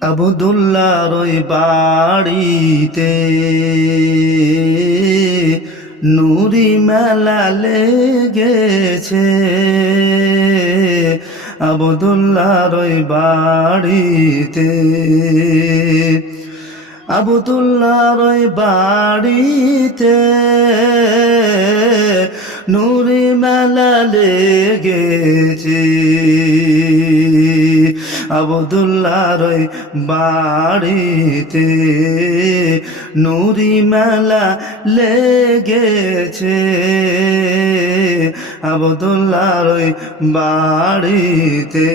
আবদুল্লাহর ওই বাড়িতে নুরি মেলা লেগেছে। আবদুল্লাহর ওই বাড়িতে আবদুল্লাহর ওই বাড়িতে নুরি মেলা লেগেছে। আবদুল্লাহর ওই বাড়িতে নুরি মেলা লেগেছে। আবদুল্লাহর ওই বাড়িতে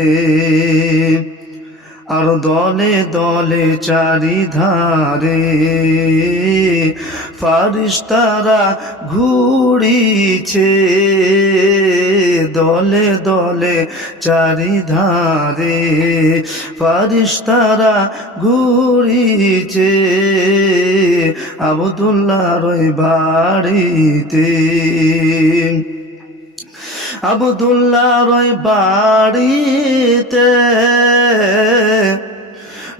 আর দলে দলে চারিধারে ফারিস্তারা ঘুরিছে দলে দলে চারিধারে। ফারিস্তারা ঘুরিছে আবদুল্লাহর ওই বাড়িতে। আবদুল্লাহর ওই বাড়িতে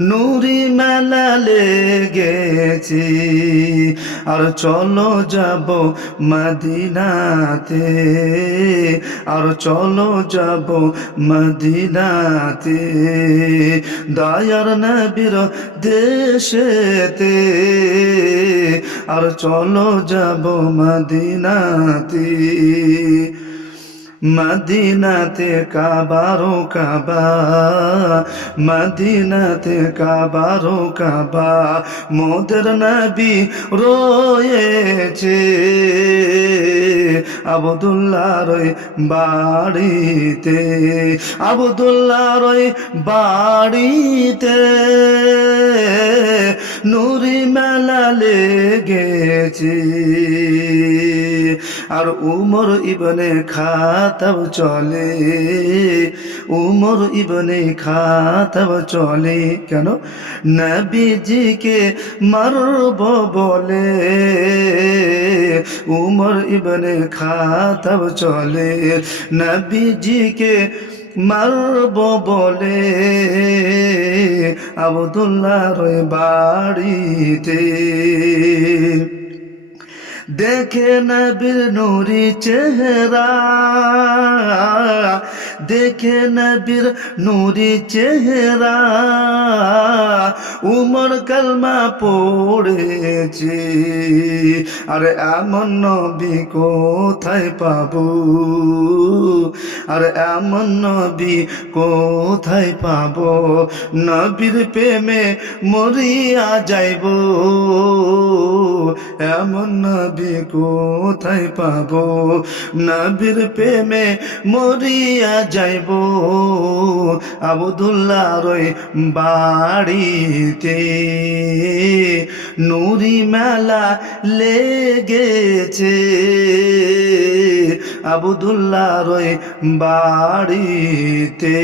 নুরি মেলা লেগেছি। আর চলো যাব মদিনাতে। আর চলো যাব মদিনাতে। দায়ার নবীর দেশেতে। আর চলো যাব মদিনাতে। মদিনাতে কাবারো কাবা। মদিনাতে কাবারো কাবা। মোদের নবী রয়েছে। আবদুল্লাহর ওই বাড়িতে। আবদুল্লাহর ওই বাড়িতে। নুরি মেলা লেগেছে। আর উমর ইবনে খাতাব চলে। উমর ইবনে খাতাব চলে কেন? নবীজিকে মারব বলে। উমর ইবনে খাতাব চলে, নবীজিকে মারব বলে। আবদুল্লাহর বাড়িতে দেখে নবীর নুরি চেহারা, দেখে নবীর নুরি চেহারা, উমর কলমা পড়েছে। আরে এমন নবী কোথায় পাবো? আর এমন নবী কোথায় পাবো? নবীর প্রেমে মরিয়া যাইব। এমন নবী কোথায় পাব? নবীর প্রেমে মরিয়া যাইব। আবদুল্লাহ রই বাড়িতে নুরি মেলা লেগেছে। আবদুল্লাহ রই বাড়িতে